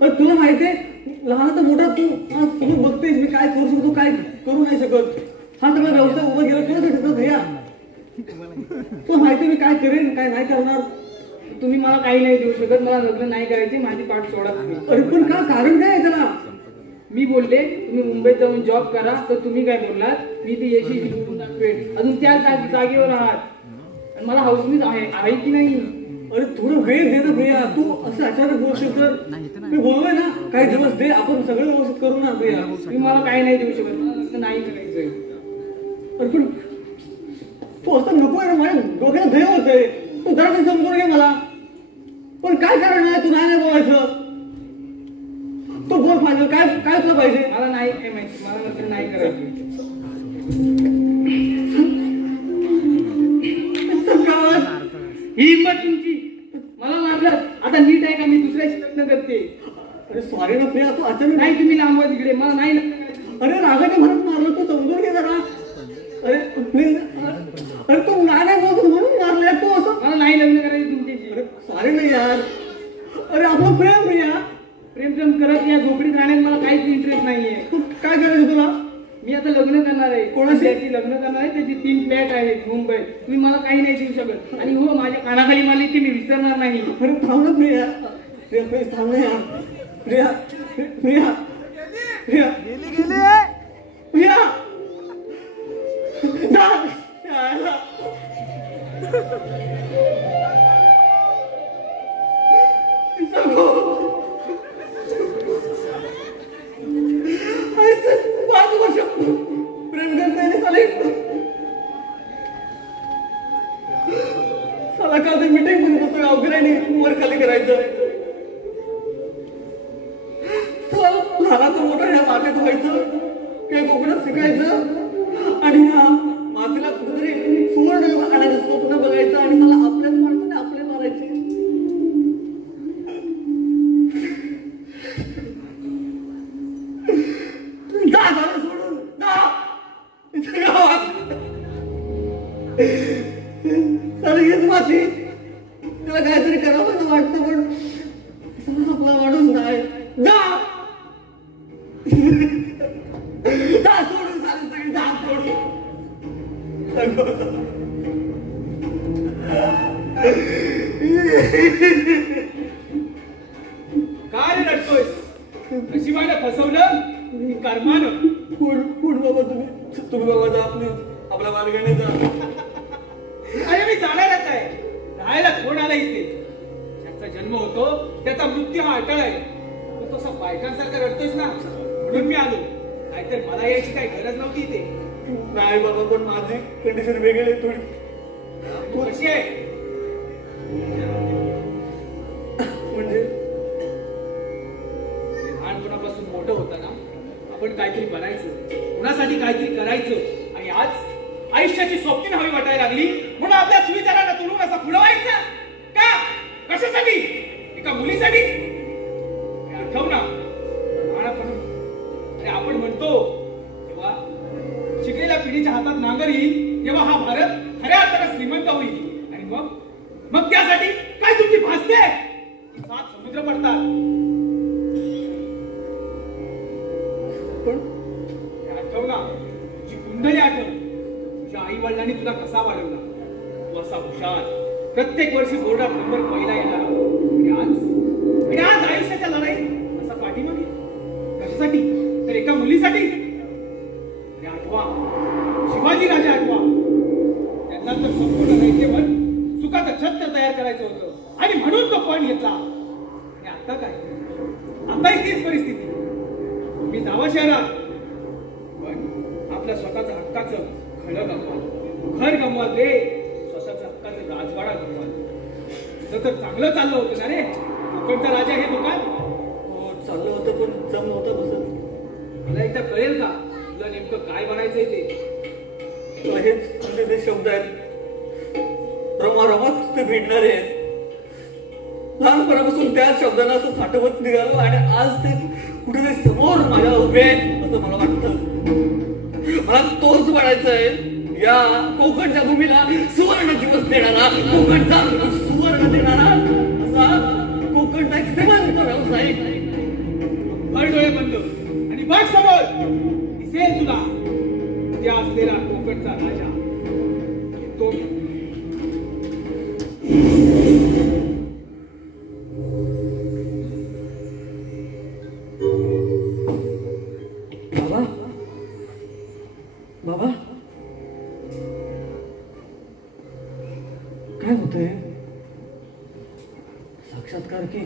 पण तुला माहितीये लहानाचा मोठा तू बघतेस मी काय करू शकतो काय करू नाही शकत. हा सगळा व्यवसाय उभा गेला तुला भैया. तुला माहिती मी काय करेन काय नाही करणार. तुम्ही मला काही नाही देऊ शकत. मला लग्न नाही करायचे. माझी पाठ सोडा तुम्ही. अरे पण का कारण काय आहे त्याला. मी बोलले तुम्ही मुंबईत जाऊन जॉब करा तर तुम्ही काय बोललात मी ती येशी शिकवून दाखवेन. अजून त्या जागेवर आहात आणि मला हाऊसमीच आहे की नाही. अरे थोडं वेळ दे ना भैया. तू असं अचानक बोलशील तर मी बोललोय ना काही दिवस दे आपण सगळं व्यवस्थित करू ना भैया. तुम्ही मला काही नाही देऊ शकत. मला लग्न नाही करायचंय. अरे पण तू असं नकोय ना माझ्या डोक्याला भय होतंय. तू जरा काही समजून घे मला. पण काय कारण आहे तू नाही बोलायचं. तू बोल फायनल काय काय तुला पाहिजे. मला नाही काय माहिती. मला लग्न नाही करायचं. ही हिंमत तुमची. मला मारलं आता नीट आहे का मी दुसऱ्याशी लग्न करते. अरे सॉरी ना प्रिया तू अचानक नाही तुम्ही लांबवा तिकडे. मला नाही लग्न करायचं. अरे रागाच्या म्हणत मारलं तू समजून घे जरा. अरे प्लीज अरे तू नाही बोलतो म्हणून मारलाय तू असं. मला नाही लग्न करायचं तुमच्याशी. अरे सॉरी ना यार. अरे आपलं प्रेम प्रिया. प्रेम करत या झोपडीत राहण्यात मला काहीच इंटरेस्ट नाहीये. तू काय करायचं तुला. मी आता लग्न करणार आहे. कोणाशी? त्याची लग्न करणार आहे. त्याची 3 फ्लॅट आहेत मुंबईत. तुम्ही मला काही नाही देऊ शकत. आणि हो माझ्या कानाखाली मला ते मी विसरणार नाही. अरे थांब ना प्रिया. प्रिया प्लीज थांब ना यार. प्रिया प्रिया प्रिया प्रिया जा. यायला. सांगू. अरे 5 वर्ष प्रेम करताय साले. साला का ते मीटिंग मध्ये बसतो अवघराने वर खाली करायचं. लहानाचं मोठं ह्या मागे व्हायचं. स्वाती तुला काहीतरी करावं वाटतं पण आपला माणूस नाही सोडून चालेल सगळी जा सोडून काय रे रडतोय नशिबाने फसवलं की कर्मानं कोण बाबा तुम्ही बाबा जा आपल्या मार्गाने जा अरे मी जाणारच आहे राहायला कोण आला इथे ज्याचा जन्म होतो त्याचा मृत्यू हा अटळ आहे तू तसा बायकांसारखा रडतोयस ना म्हणून मी आलो नाहीतर मला यायची काही गरज नव्हती इथे नाही बाबा पण माझी कंडिशन वेगळी आहे थोडी तू कशी आहे म्हणजे लहानपणापासून मोठं होतं ना आपण काहीतरी बनायचं कुणासाठी काहीतरी करायचं आणि आज आयुष्याची स्वप्न हवी वाटायला लागली म्हणून आपल्या सुविचारांना तुडून असा पुढं व्हायचं का कशासाठी एका मुलीसाठी आठव ना आणि आपण म्हणतो तेव्हा शिकलेल्या पिढीच्या हातात नांगर येईल तेव्हा हा भारत खऱ्या अर्थाने श्रीमंत होईल आणि मग त्यासाठी काय तुमची भासते 7 समुद्र पडतात पण आठव ना तुझी कुंडली आठव तुझ्या आई वडिलांनी तुला कसा वाढवला तू असा हुशार प्रत्येक वर्षी बोर्डात नंबर पहिला येणार आणि आज आयुष्याच्या लढाईत असा पाठीमागे कशासाठी तर एका मुलीसाठी आणि आठवा शिवाजी राजा आठवा त्यांना तर संपूर्ण दैत्यभर सुखाचं छत्र तयार करायचं होतं आणि म्हणून तो पण घेतला आणि आता काय आताही तीच परिस्थिती मी जावा शहरात पण आपल्या स्वतःच्या हक्काचं खरं गमवाल घर गमवाल रे स्वतःच्या हक्काचं राजवाडा गमवाल तर चांगलं चाललं होतं ना रे कोकणचा राजा हे दुकान हो चाललं होतं पण जम नव्हतं बसत मला एकदा कळेल का तुला नेमकं काय बनायचंय ते हेच म्हणजे ते शब्द आहेत रमारमात ते भेटणारे आहेत लहानपणापासून त्याच शब्दांना असं साठवत निघालो आणि आज ते कुठेतरी समोर माझ्या उभे आहेत असं मला वाटतं मला तोच वाढायचा आहे या कोकणच्या भूमीला सुवर्ण दिवस देणारा कोकणचा सुवर्ण देणारा असा कोकणचा एक श्रीमंत व्यावसायिक भर डोळे बंद आणि बघ समोर दिसेल तुला त्या असलेला कोकणचा राजा तो बाबा बाबा काय होतंय साक्षात्कार की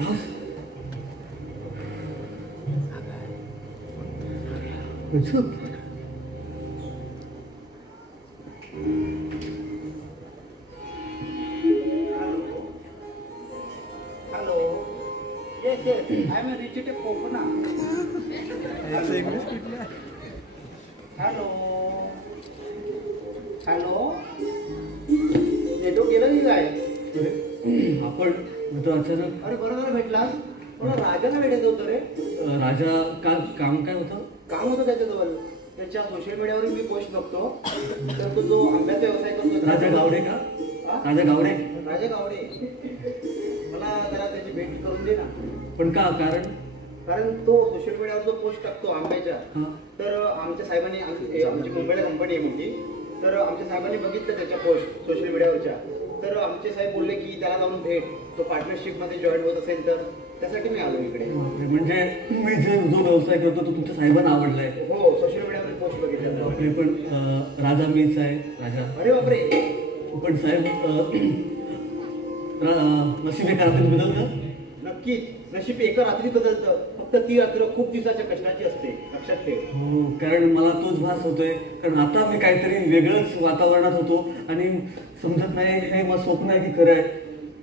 भास गजब Hello. Yes, yes. I am a Richard Kokana. Hello. Hello. Network गेलं की काय? आपण तो अचानक अरे बरोबर भेटलास. मला राजाला भेटायचं होतं रे. राजा काम काय होतं काम होतं त्याच्याजवळ. त्याच्या सोशल मीडियावर मी पोस्ट बघतो. तर तो जो आंब्याचा व्यवसाय करतो. राजा गावडे का हा? राजा गावडे राजा गावडे. मला जरा त्याची भेट करून दे ना. पण का कारण तो सोशल मीडियावर जो पोस्ट टाकतो आंब्याच्या हा. तर आमच्या साहेबांनी आमची मुंबईला कंपनी आहे मोठी तर आमच्या साहेबांनी बघितलं त्याच्या पोस्ट सोशल मीडियावरच्या तर आमचे साहेब बोलले की त्याला जाऊन भेट तो पार्टनरशिप मध्ये जॉईन होत असेल तर त्यासाठी मी आलो इकडे. म्हणजे मी जो व्यवसाय करतो तो तुमच्या साहेबांना आवडलाय हो सोशल मीडियावर पोस्ट बघितलं. बापरे पण राजा मीच आहे राजा अरे बापरे. पण साहेब नशीब एका रात्री बदलतं नक्कीच नशीब एका रात्री बदलतं फक्त ती रात्र खूप दिवसाच्या कष्टाची असते लक्षात ठेव. हो कारण मला तोच भास होतोय कारण आता मी काहीतरी वेगळंच वातावरणात होतो आणि समजत नाही हे मग स्वप्न आहे की खरं आहे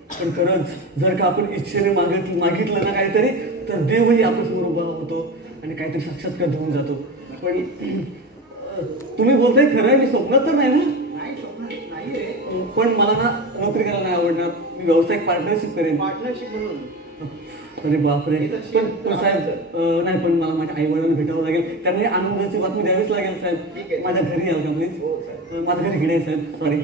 पण खरंच जर का आपण इच्छेने मागितलं ना काहीतरी तर देवही आपल्या समोर उभा होतो आणि काहीतरी साक्षात्कार देऊन जातो. पण तुम्ही बोलताय खरं आहे मी स्वप्नात तर नाही ना नाही स्वप्न नाही रे. पण मला ना नोकरी करायला नाही आवडणार मी व्यावसायिक पार्टनरशिप करेन. पार्टनरशिप म्हणून अरे बापरे पण साहेब नाही पण मला माझ्या आई वडिलांना भेटावं लागेल त्यांना ही आनंदाची बातमी द्यावीच लागेल ठीक आहे. साहेब माझ्या घरी याल का हो, प्लीज माझ्या घरी घेणे साहेब सॉरी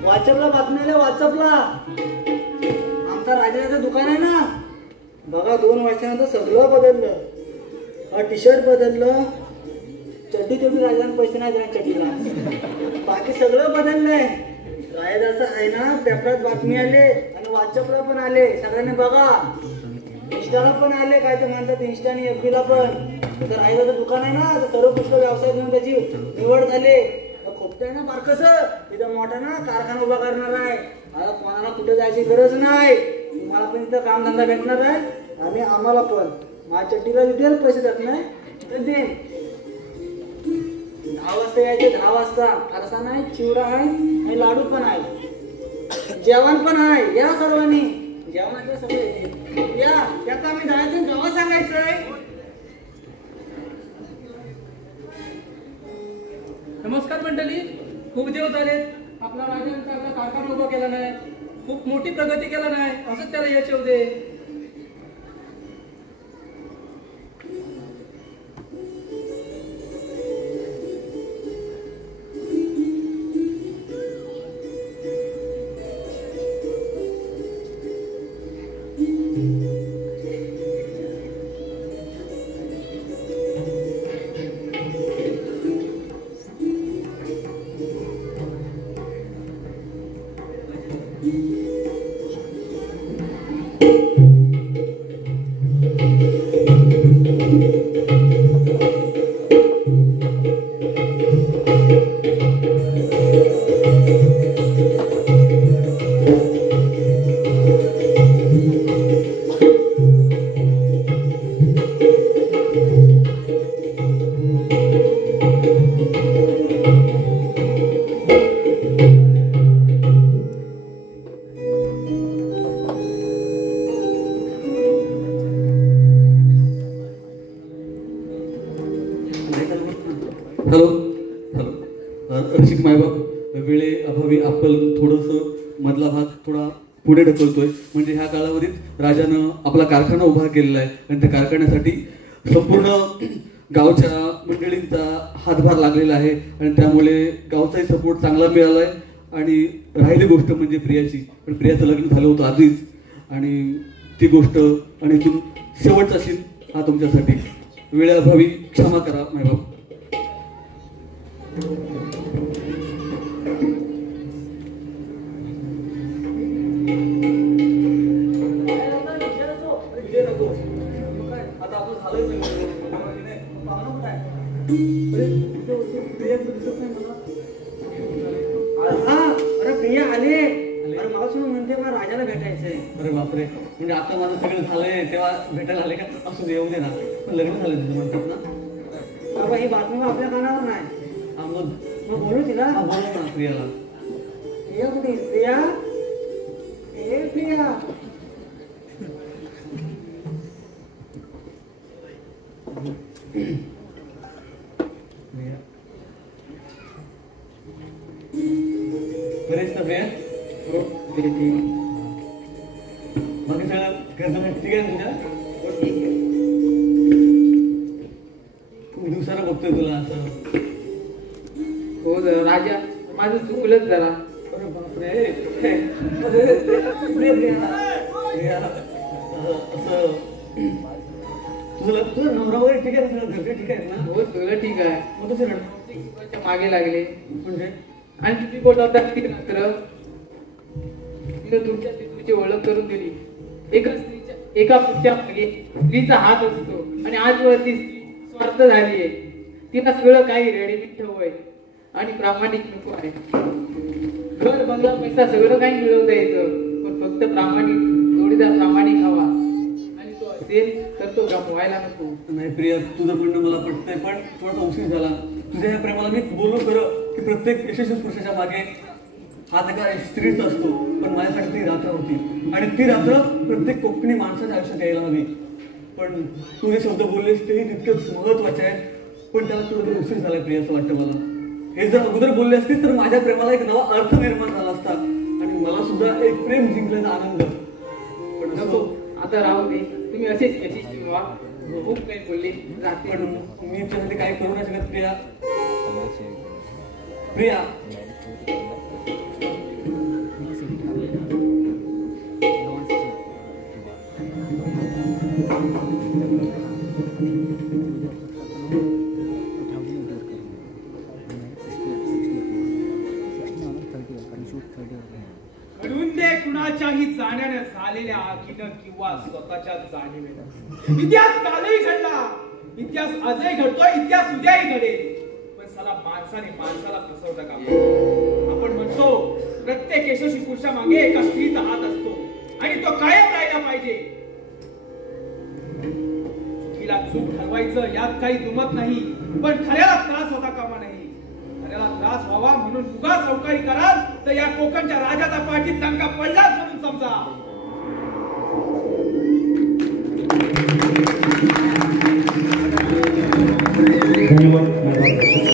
व्हॉट्सअपला बातमी आल्या व्हॉट्सअपला आमचा राजाचं दुकान आहे ना बघा 2 वर्षानंतर सगळं बदललं टी शर्ट बदललं चड्डी तेवढी राजाने पैसे नाही देणार चड्डीला बाकी सगळं बदललंय राजाचं आहे ना पेपरात बातमी आले आणि व्हॉट्सअपला पण आले सगळ्यांनी बघा इंस्टाला पण आले काय ते म्हणतात इंस्टा आणि FB ला पण तर राजाचं दुकान आहे ना तर सर्वोत्कृष्ट व्यवसाय म्हणून त्याची निवड झाली खोपताय ना बारकस तिथं मोठा ना कारखाना उभा करणार आहे आता कोणाला कुठे जायची गरज नाही तुम्हाला पण इथं कामधंदा भेटणार आहे आणि आम्हाला पण माझ्या चड्डीला देईल पैसे देत नाही तर देईन 10 वाजता यायचे 10 वाजता फरसा नाही चिवडा आहे आणि लाडू पण आहे जेवण पण आहे या सर्वांनी जेवणाचे सगळे या त्याचा आम्ही जायचं जेव्हा सांगायचंय नमस्कार मंडळी. खूप दिवस झाले आपला राजांचा आपला कारखाना उभा केला नाही, खूप मोठी प्रगती केला नाही, असंच त्याला यश येऊ दे. हॅलो हॅलो रसिक मायबाप वेळेअभावी आपण थोडंसं मधला भाग थोडा पुढे ढकलतोय म्हणजे ह्या कालावधीत राजानं आपला कारखाना उभा केलेला आहे आणि त्या कारखान्यासाठी संपूर्ण गावच्या मंडळींचा हातभार लागलेला आहे आणि त्यामुळे गावचाही सपोर्ट चांगला मिळाला आहे. आणि राहिली गोष्ट म्हणजे प्रियाची, पण प्रियाचं लग्न झालं होतं आधीच आणि ती गोष्ट आणि इथून शेवटचा सीन हा तुमच्यासाठी. वेळेअभावी क्षमा करा मायबाप. अरे प्रिया आले अरे मला सुद्धा म्हणते मला राजाला भेटायचंय. अरे बापरे, म्हणजे आता माझं सगळं झालंय तेव्हा भेटायला आले का? असं येऊ दे ना, पण लग्न झालं तुझं म्हणतात ना. बाबा ही बातमी आपल्या कानावर नाही. हा मग बोलू तिला. बोलू ना प्रियाला. प्रिया कुठे? प्रिया ए प्रिया बरेच ना प्रिया. हो ठीक आहे. बाकी सगळं घरचं ठीक आहे ना तुझ्या? खूप दिवसानं बघतोय तुला असं. हो राजा माझं चुकलंच जरा. अरे बापरे प्रिया असं तुझं नवरा वगैरे ठीक आहे ना? सगळं घरचे ठीक आहेत ना? हो सगळं ठीक आहे. मग तुझे रड मागे लागले म्हणजे आणि तुम्ही बोलवता ती मात्र तिने तुमच्या पितृची ओळख करून दिली. एका पुढच्या मागे स्त्रीचा हात असतो आणि आजवर ती स्वार्थ झाली आहे. तिला सगळं काही रेडीमेड ठेवय आणि प्रामाणिक नको आहे. घर बंगला पैसा सगळं काही मिळवता येतं, पण फक्त प्रामाणिक जोडीदार प्रामाणिक हवा आणि तो असेल तर तो गमवायला नको. नाही प्रिया, तुझं म्हणणं मला पटतंय, पण थोडासा उशीर झाला. तुझ्या ह्या प्रेमाला मी बोललो खरं की प्रत्येक यशस्वी पुरुषाच्या मागे हात एका स्त्रीचा असतो, पण माझ्यासाठी ती रात्र होती आणि ती रात्र प्रत्येक कोकणी माणसाच्या आयुष्यात यायला हवी. पण तू हे शब्द बोललेस तेही तितकंच महत्वाचे आहे, पण त्याला तुझं उशीर झालाय प्रिया असं वाटतं मला. हे जर अगोदर बोलले असतील तर माझ्या प्रेमाला एक नवा अर्थ निर्माण झाला असता आणि मला सुद्धा एक प्रेम जिंकण्याचा आनंद. पण नको आता राहू दे, तुम्ही असेच यशस्वी व्हा. खूप काही बोलले राहते. पण मी तुझ्यासाठी काही करू नाही शकत प्रिया. प्रिया घडून दे कुणाच्याही जाण्याने झालेल्या आगीनं किंवा स्वतःच्या जाणीवेनं. इतिहास कालही घडला, इतिहास आजही घडतोय, इतिहास उद्याही घडेल. पण साला माणसाने माणसाला फसवता का? आपण म्हणतो प्रत्येक यशस्वी पुरुषा मागे एका स्त्रीचा हात असतो आणि तो कायम राहिला पाहिजे. चुकीला चूक ठरवायचं यात काही दुमत नाही, पण खऱ्याला त्रास होता कामा नाही. खऱ्याला त्रास व्हावा म्हणून उगाच चौकारी कराल तर या कोकणच्या राजाचा पाठीत टंका पडलाच म्हणून समजा.